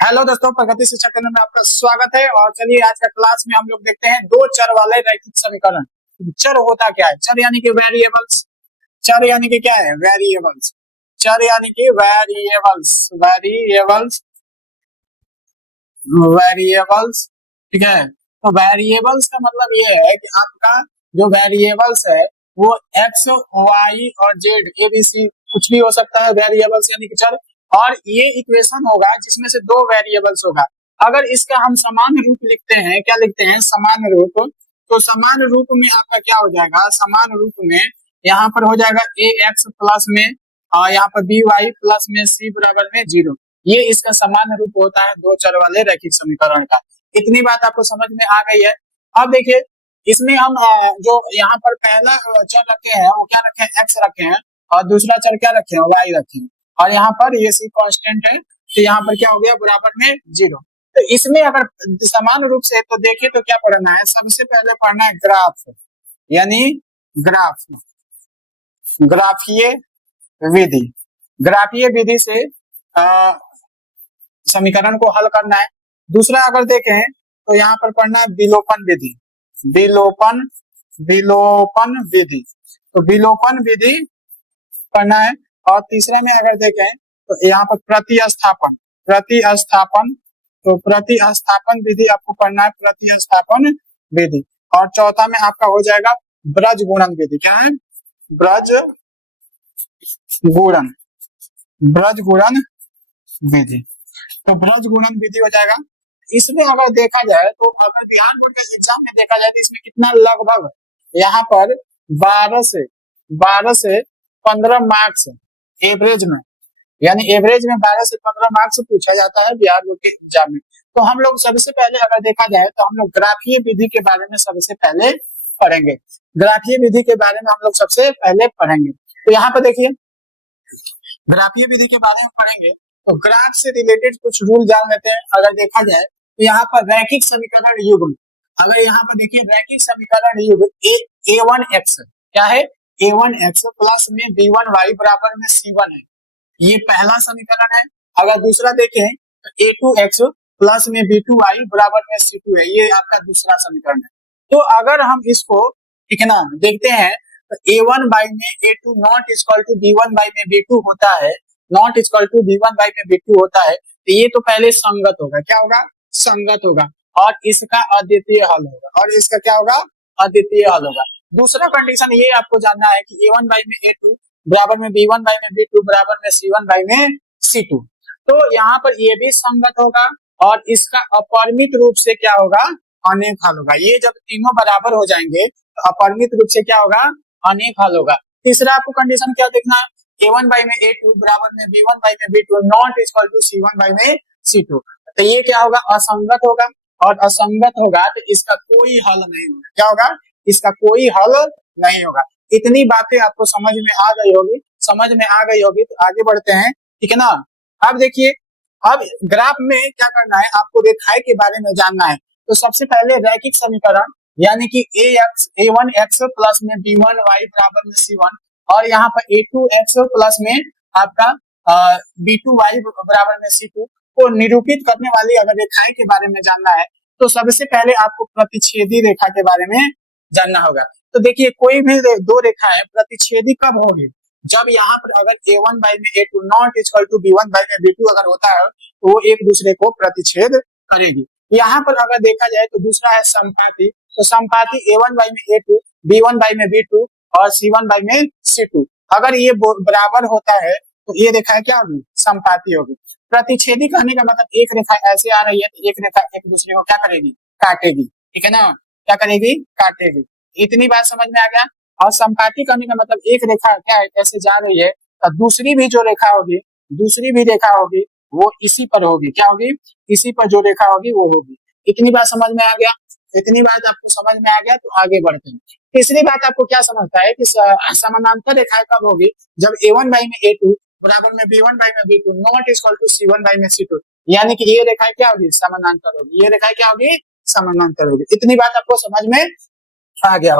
Hello दोस्तों, प्रगति शिक्षा केंद्र में आपका स्वागत है। और चलिए आज का क्लास में हम लोग देखते हैं दो चर वाले रैखिक समीकरण। चर होता क्या है? चर यानी कि वेरिएबल्स। चर यानी कि क्या है? वेरिएबल्स। चर यानी कि वेरिएबल्स वेरिएबल्स वेरिएबल्स। ठीक है, तो वेरिएबल्स का मतलब ये है कि आपका जो वेरिएबल्स है वो एक्स वाई और जेड ए बी सी कुछ भी हो सकता है। वेरिएबल्स यानी कि चर। और ये इक्वेशन होगा जिसमें से दो वेरिएबल्स होगा। अगर इसका हम समान रूप लिखते हैं, क्या लिखते हैं? समान रूप। तो समान रूप में आपका क्या हो जाएगा? समान रूप में यहाँ पर हो जाएगा ए एक्स प्लस में और यहाँ पर बी वाई प्लस में सी बराबर में 0। ये इसका समान रूप होता है दो चर वाले रैखिक समीकरण का। इतनी बात आपको समझ में आ गई है। अब देखिए, इसमें हम जो यहाँ पर पहला चर रखे हैं वो क्या रखे हैं? एक्स रखे हैं। और दूसरा चर क्या रखे हैं? वाई रखे हैं। और यहाँ पर ये सी कांस्टेंट है, तो यहाँ पर क्या हो गया? बराबर में 0। तो इसमें अगर समान रूप से तो देखिए तो क्या पढ़ना है? सबसे पहले पढ़ना है ग्राफ, यानी ग्राफ, ग्राफीय विधि। ग्राफीय विधि से समीकरण को हल करना है। दूसरा अगर देखें तो यहाँ पर पढ़ना है विलोपन विधि। विलोपन विलोपन विधि, तो विलोपन विधि पढ़ना है। और तीसरा में अगर देखें तो यहाँ पर प्रतिस्थापन प्रतिस्थापन तो प्रतिस्थापन विधि आपको पढ़ना है, प्रतिस्थापन विधि। और चौथा में आपका हो जाएगा ब्रज गुणन विधि। क्या है? ब्रज गुणन, ब्रज गुणन विधि। तो ब्रज गुणन विधि हो जाएगा। इसमें अगर देखा जाए तो अगर बिहार बोर्ड के एग्जाम में देखा जाए तो इसमें कितना लगभग यहाँ पर 12 से 15 मार्क्स एवरेज में, यानी एवरेज में 12 से 15 मार्क्स पूछा जाता है बिहार बोर्ड के एग्जाम में। तो हम लोग सबसे पहले अगर देखा जाए तो हम लोग ग्राफीय विधि के बारे में सबसे पहले पढ़ेंगे। ग्राफीय विधि के बारे में हम लोग सबसे पहले पढ़ेंगे। तो यहाँ पर देखिए, ग्राफीय विधि के बारे में पढ़ेंगे तो ग्राफ से रिलेटेड कुछ रूल जान लेते हैं। अगर देखा जाए तो यहाँ पर रैखिक समीकरण युग्म, अगर यहाँ पर देखिए रैखिक समीकरण युग्म a1x क्या है? a1x प्लस में b1y बराबर में c1 है, ये पहला समीकरण है। अगर दूसरा देखें तो a2x प्लस में b2y बराबर में c2 है, ये आपका दूसरा समीकरण है। तो अगर हम इसको लिखना देखते हैं तो a1 बाई में a2 not equal to b1 by में b2 होता है, not equal to b1 by में b2 होता है। तो ये तो पहले संगत होगा। क्या होगा? संगत होगा। और इसका अद्वितीय हल होगा, और इसका क्या होगा? अद्वितीय हल होगा। दूसरा कंडीशन ये आपको जानना है कि a1 बाई में a2 बराबर में b1 बाई में b2 बराबर में c1 बाई में c2। तो यहाँ पर ये भी संगत होगा और इसका अपरिमित रूप से क्या होगा? अनेक हल होगा। ये जब तीनों बराबर हो जाएंगे तो अपरिमित रूप से क्या होगा? अनेक हल होगा। तीसरा आपको कंडीशन क्या देखना है? a1 बाई में a2 बराबर में b1 बाई में b2 not equal to c1 by में c2। तो ये क्या होगा? असंगत होगा। और असंगत होगा तो इसका कोई हल नहीं होगा। क्या होगा? इसका कोई हल नहीं होगा। इतनी बातें आपको समझ में आ गई होगी। समझ में आ गई होगी तो आगे बढ़ते हैं, ठीक है ना। अब देखिए, अब ग्राफ में क्या करना है? आपको रेखाएं के बारे में जानना है। तो सबसे पहले रैखिक समीकरण यानी कि a1x प्लस में b1y बराबर में c1 और यहाँ पर a2x प्लस में आपका b2y बराबर में c2 को निरूपित करने वाली अगर रेखाएं के बारे में जानना है तो सबसे पहले आपको प्रतिच्छेदी रेखा के बारे में जानना होगा। तो देखिए, कोई भी दो रेखाएं प्रतिच्छेदी कब होगी? जब यहाँ पर अगर a1 बाई में a2 not equal to b1 by में b2 अगर होता है तो वो एक दूसरे को प्रतिच्छेद करेगी। यहाँ पर अगर देखा जाए तो दूसरा है संपाती। तो संपाती a1 बाई में a2 b1 बाई में b2 और c1 बाई में c2 अगर ये बराबर होता है तो ये रेखा क्या होगी? संपाती होगी। प्रतिच्छेदी कहने का मतलब एक रेखा ऐसे आ रही है तो एक रेखा एक दूसरे को क्या करेगी? काटेगी। ठीक है ना? क्या करेगी? काटेगी। इतनी बात समझ में आ गया। और संपाती करने का मतलब एक रेखा क्या है? ऐसे जा रही है तो दूसरी भी जो रेखा होगी, दूसरी भी रेखा होगी वो इसी पर होगी। क्या होगी? इसी पर जो रेखा होगी वो होगी। इतनी बात समझ में आ गया। इतनी बात आपको समझ में आ गया तो आगे बढ़ते हैं। तीसरी बात आपको क्या समझता है कि समानांतर रेखाएं कब होगी? जब a1 बाई में a2 बराबर में b1 बाई में b2 not equal to c1 by में c2, यानी कि ये रेखाएं क्या होगी? समानांतर होगी। ये रेखाएं क्या होगी? समानांतर होगी। इतनी बात आपको समझ में आ गया होगा।